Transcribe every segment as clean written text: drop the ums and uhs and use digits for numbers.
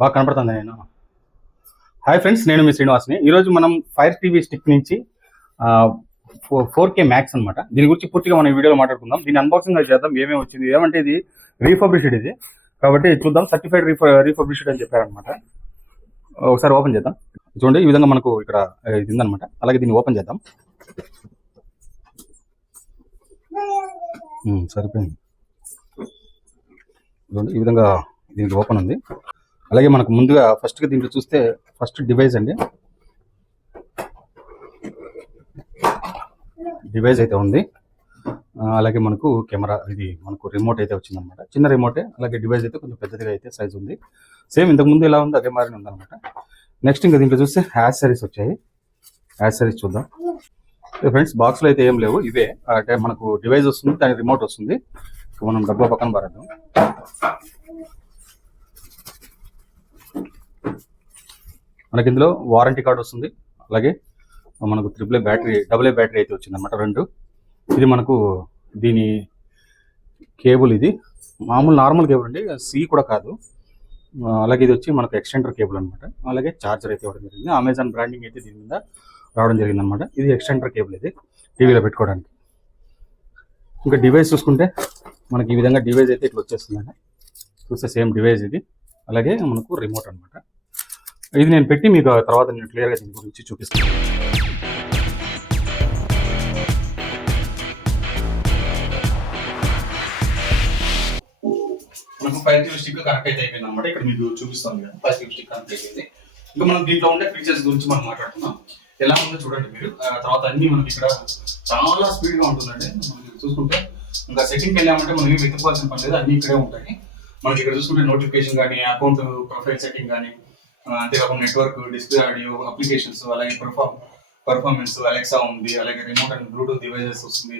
బాగా కనపడుతుంది. నేను హాయ్ ఫ్రెండ్స్, నేను మీ శ్రీనివాస్ని. ఈరోజు మనం ఫైర్ టీవీ స్టిక్ నుంచి 4K మ్యాక్స్ అనమాట. దీని గురించి పూర్తిగా మనం ఈ వీడియోలో మాట్లాడుకుందాం. దీని అన్బాక్సింగ్ చేద్దాం, ఏమేమి వచ్చింది, ఏమంటే ఇది రీఫర్బిష్డ్ ఇది కాబట్టి చూద్దాం. సర్టిఫైడ్ రీఫర్బిష్డ్ అని చెప్పారనమాట. ఒకసారి ఓపెన్ చేద్దాం. చూడండి, ఈ విధంగా మనకు ఇక్కడ ఇది ఉందనమాట. అలాగే దీన్ని ఓపెన్ చేద్దాం. సరిపోయింది. చూడండి, ఈ విధంగా దీనికి ఓపెన్ ఉంది. అలాగే మనకు ముందుగా ఫస్ట్గా దీంట్లో చూస్తే ఫస్ట్ డివైస్ అండి. డివైస్ అయితే ఉంది. అలాగే మనకు కెమెరా, ఇది మనకు రిమోట్ అయితే వచ్చిందనమాట. చిన్న రిమోటే. అలాగే డివైస్ అయితే కొంచెం పెద్దదిగా అయితే సైజ్ ఉంది. సేమ్ ఇంతకుముందు ఎలా ఉంది అదే మాదిరి ఉందన్నమాట. నెక్స్ట్ ఇంకా దీంట్లో చూస్తే యాక్సెసరీస్ వచ్చాయి. యాక్సెసరీస్ చూద్దాం. ఫ్రెండ్స్, బాక్స్లో అయితే ఏం లేవు. ఇవే అంటే మనకు డివైస్ వస్తుంది, దాని రిమోట్ వస్తుంది. మనం డబ్బా పక్కన పారేద్దాం. మనకి ఇందులో వారంటీ కార్డు వస్తుంది. అలాగే మనకు AA బ్యాటరీ, AA బ్యాటరీ అయితే వచ్చింది అనమాట, 2. ఇది మనకు దీని కేబుల్, ఇది మామూలు నార్మల్ కేబుల్ అండి, C కూడా కాదు. అలాగే ఇది వచ్చి మనకు ఎక్స్టెండర్ కేబుల్ అనమాట. అలాగే ఛార్జర్ అయితే ఇవ్వడం జరిగింది. అమెజాన్ బ్రాండింగ్ అయితే దీని మీద రావడం జరిగింది అనమాట. ఇది ఎక్స్టెండర్ కేబుల్, ఇది టీవీలో పెట్టుకోవడానికి. ఇంకా డివైస్ చూసుకుంటే మనకి ఈ విధంగా డివైస్ అయితే ఇట్లా వచ్చేస్తుందండి. చూస్తే సేమ్ డివైస్ ఇది. అలాగే మనకు రిమోట్ అనమాట. ఇది నేను పెట్టి మీకు తర్వాత నేను క్లియర్గా దీని గురించి చూపిస్తాను. మనకు ఫైర్ టీవీ స్టిక్ కనెక్ట్ అయితే అయిపోయింది అనమాట. ఇక్కడ మీకు చూపిస్తాను కదా, ఫైర్ టీవీ స్టిక్ కనెక్ట్ అయిపోయింది. ఇంకా మనం దీంట్లో ఉండే ఫీచర్స్ గురించి మనం మాట్లాడుతున్నాం. ఎలా ఉందో చూడండి మీరు. తర్వాత అన్ని మనకి ఇక్కడ చాలా స్పీడ్గా ఉంటుందండి. మనకి చూసుకుంటే ఇంకా సెట్టింగ్కి వెళ్ళామంటే మనం ఏమి వెతుక్కోవాల్సిన పని లేదు, అన్ని ఇక్కడే ఉంటాయి. మనకి ఇక్కడ చూసుకుంటే నోటిఫికేషన్ కానీ, అకౌంట్ ప్రొఫైల్ సెట్టింగ్ కానీ, అంతేకాకుండా నెట్వర్క్, డిస్ప్లే ఆడియో, అప్లికేషన్స్, అలాగే పర్ఫార్మెన్స్, అలెక్సా ఉంది, అలాగే రిమోట్ అండ్ బ్లూటూత్ డివైజెస్ వస్తుంది,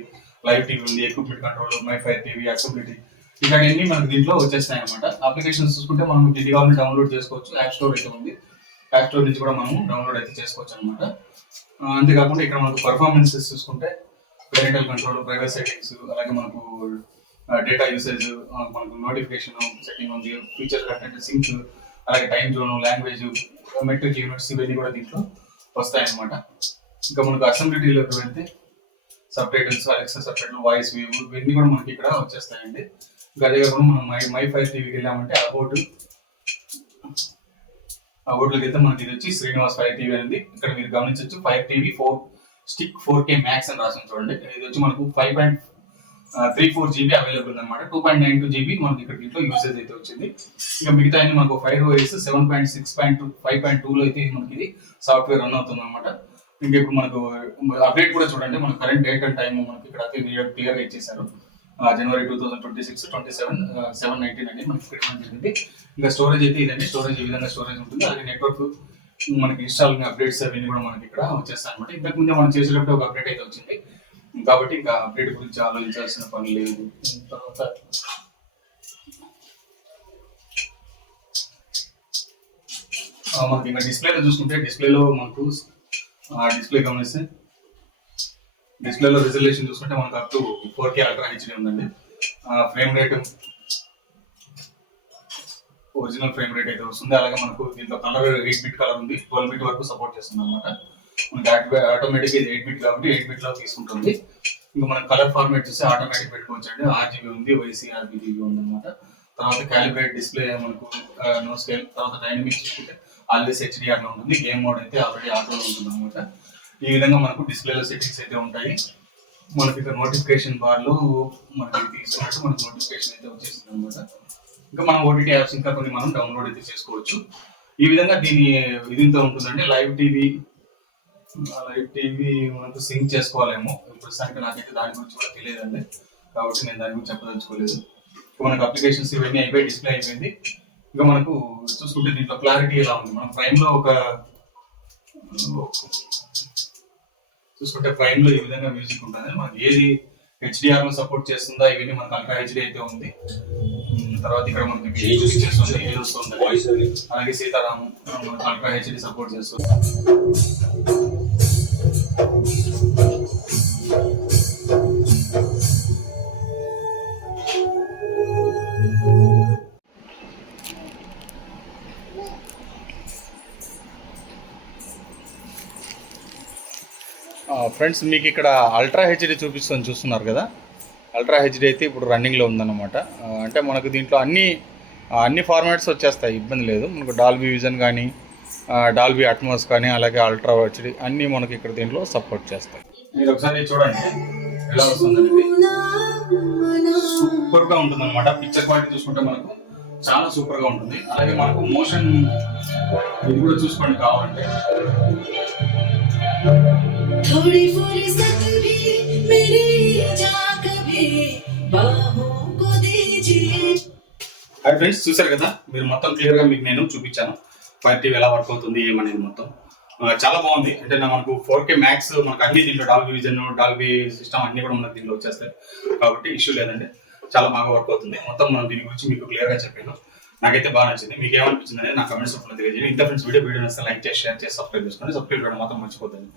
లైవ్ టీవీ ఉంది, equipment control, my Fire TV, accessibility, ఇలాంటివన్నీ మనకి దీంట్లో వచ్చేస్తాయి అనమాట. అప్లికేషన్స్ చూసుకుంటే మనం ఇది కావాలని డౌన్లోడ్ చేసుకోవచ్చు. యాప్ స్టోర్ అయితే ఉంది, యాప్ స్టోర్ నుంచి కూడా మనం డౌన్లోడ్ అయితే చేసుకోవచ్చు అనమాట. అంతేకాకుండా ఇక్కడ మనకు పర్ఫార్మెన్సెస్ చూసుకుంటే పేరెంటల్ కంట్రోల్, ప్రైవేట్ సెట్టింగ్స్, అలాగే మనకు డేటా యూసేజ్, మనకు నోటిఫికేషన్ సెట్టింగ్ ఉంది, ఫీచర్ కంటెంట్ సింక్, అలాగే time zone, language, metric units, ఇవన్నీ కూడా దీంట్లో వస్తాయన్నమాట. ఇంకా మనకు అసెంబ్లిటీలోకి వెళ్తే sub titles, Alexa sub title, voice view, ఇవన్నీ కూడా మనకి ఇక్కడ వచ్చేస్తాయండి. ఇంకా అదే కాకుండా మనం మై ఫైర్ టీవీకి వెళ్ళామంటే అబౌట్లోకి వెళ్తే మనకి ఇది వచ్చి శ్రీనివాస్ ఫైర్ టీవీ అనేది. ఇక్కడ మీరు గమనించవచ్చు, ఫైర్ టీవీ 4 మ్యాక్స్ అని రాసిన చూడండి. ఇది వచ్చి మనకు 5.34 GB అవైలబుల్ అనమాట. 2.92 GB మనకి ఇక్కడ దీంట్లో యూసేజ్ అయితే వచ్చింది. ఇంకా మిగతా మనకు ఫైర్ OS 7.6.5.2లో అయితే మనకి ఇది సాఫ్ట్వేర్ రన్ అవుతుంది అనమాట. ఇంకా ఇప్పుడు మనకు అప్డేట్ కూడా చూడండి, మన కరెంట్ డేట్ అండ్ టైం మనకి ఇక్కడ అయితే క్లియర్గా ఇచ్చేసారు. జనవరి 2026 7/19 అనేది మనకి పెట్టడం జరిగింది. ఇంకా స్టోరేజ్ అయితే ఇదండి. స్టోరేజ్ ఈ విధంగా స్టోరేజ్ ఉంటుంది. అలాగే నెట్వర్క్, మనకి ఇన్స్టాలింగ్ అప్డేట్స్ అవన్నీ కూడా మనకి ఇక్కడ వచ్చేస్తాయి అనమాట. ఇంతకుముందే మనం చేసేటప్పుడు ఒక అప్డేట్ అయితే వచ్చింది కాబట్టి ఇంకా అప్డేట్ గురించి ఆలోచించాల్సిన పని లేదు. తర్వాత మనకి ఇంకా డిస్ప్లేలో చూసుకుంటే, డిస్ప్లేలో మనకు డిస్ప్లే గమనిస్తే డిస్ప్లేలో రిజల్యూషన్ చూసుకుంటే మనకు up to 4K ultra HD ఉందండి. Frame rate original frame rate అయితే వస్తుంది. అలాగే మనకు దీంట్లో కలర్ 8-bit కలర్ ఉంది, 12-bit వరకు సపోర్ట్ చేస్తుంది అనమాట. మనకి ఆటోమేటిక్ ఇది 8-bit కాబట్టి 8-bit లో తీసుకుంటుంది. ఇంకా మనం కలర్ ఫార్మేట్ చూస్తే ఆటోమేటిక్ పెట్టుకోవచ్చు అండి. RGB ఉంది, YCRGB ఉంది అనమాట. తర్వాత క్యాలిబ్రేట్ డిస్ప్లే మనకు నో స్కేల్. తర్వాత డైనమిక్ చూసుకుంటే ఆల్వేస్ HDR లో ఉంటుంది. గేమ్ మోడ్ అయితే ఆల్రెడీ ఆటోలో ఉంటుంది అనమాట. ఈ విధంగా మనకు డిస్ప్లేలో సెట్టింగ్స్ అయితే ఉంటాయి. మనకి ఇక్కడ నోటిఫికేషన్ బార్లో మనకి తీసుకున్నట్టు మనకు నోటిఫికేషన్ అయితే వచ్చేస్తుంది అనమాట. ఇంకా మనం OTT యాప్స్ ఇంకా కొన్ని మనం డౌన్లోడ్ అయితే చేసుకోవచ్చు. ఈ విధంగా దీని ఇదితో ఉంటుందండి. లైవ్ టీవీ మనకు సింక్ చేసుకోవాలేమో. ప్రస్తుతానికి నాకైతే దాని గురించి కూడా తెలియదండి, కాబట్టి నేను దాని గురించి చెప్పదలుచుకోలేదు. మనకు అప్లికేషన్స్ ఇవన్నీ అయిపోయి, డిస్ప్లే అయిపోయింది. ఇంకా మనకు చూసుకుంటే దీంట్లో క్లారిటీ ఎలా ఉంది. మనం ప్రైమ్లో చూసుకుంటే ప్రైమ్ లో ఈ విధంగా మ్యూజిక్ ఉంటుంది. మనకి ఏది HDR లో సపోర్ట్ చేస్తుందా, ఇవన్నీ మనకు అల్ట్రా HD అయితే ఉంది. తర్వాత ఇక్కడ మనకి ఏది వస్తుంది, అలాగే సీతారాము మనకు అల్ట్రా HD సపోర్ట్ చేస్తుంది. ఫ్రెండ్స్ మీకు ఇక్కడ అల్ట్రా హెచ్డి చూస్తున్నారు కదా. అల్ట్రా హెచ్డి అయితే ఇప్పుడు రన్నింగ్లో ఉందన్నమాట. అంటే మనకు దీంట్లో అన్ని ఫార్మాట్స్ వచ్చేస్తాయి, ఇబ్బంది లేదు. మనకు డాల్బీ విజన్ కానీ, డాల్బీ అట్మాస్ కానీ, అలాగే అల్ట్రా హెచ్డి అన్నీ మనకి ఇక్కడ దీంట్లో సపోర్ట్ చేస్తాయి. మీరు ఒకసారి చూడండి ఎలా వస్తుందండి. సూపర్ గా ఉంటుంది అనమాట. పిక్చర్ క్వాలిటీ చూసుకుంటే మనకు చాలా సూపర్ గా ఉంటుంది. అలాగే మనకు మోషన్ ఇది కూడా చూసుకోండి కావాలంటే. అది ఫ్రెండ్స్ చూసారు కదా మీరు, మొత్తం క్లియర్ గా మీకు నేను చూపించాను ఫైర్ టీవీ ఎలా వర్క్ అవుతుంది ఏమనేది మొత్తం. చాలా బాగుంది. అంటే మనకు 4K మ్యాక్స్ మనకు అన్ని దీంట్లో డాల్బీ విజన్, డాల్బీ సిస్టమ్ అన్ని కూడా మనకు దీంట్లో వచ్చేస్తాయి కాబట్టి ఇష్యూ లేదండి. చాలా బాగా వర్క్ అవుతుంది. మొత్తం మనం దీని గురించి మీకు క్లియర్ గా చెప్పాను. నాకైతే బాగా నచ్చింది. మీకు ఏమనిపించింది అనేది నా కమెంట్స్ రూపంలో తెలియజేయండి. ఇంత ఫ్రెండ్స్ వీడియో నచ్చితే లైక్ చేసి, షేర్ చేసి, సబ్స్క్రైబ్ చేసుకోండి. సబ్స్క్రైబ్ చేయడం మాత్రం మర్చిపోతుంది.